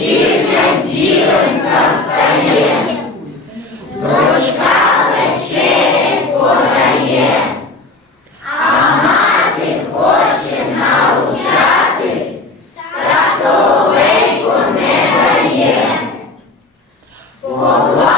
Сільне зілим Дружка дужка подає, а мати хоче навчати, разом не дає.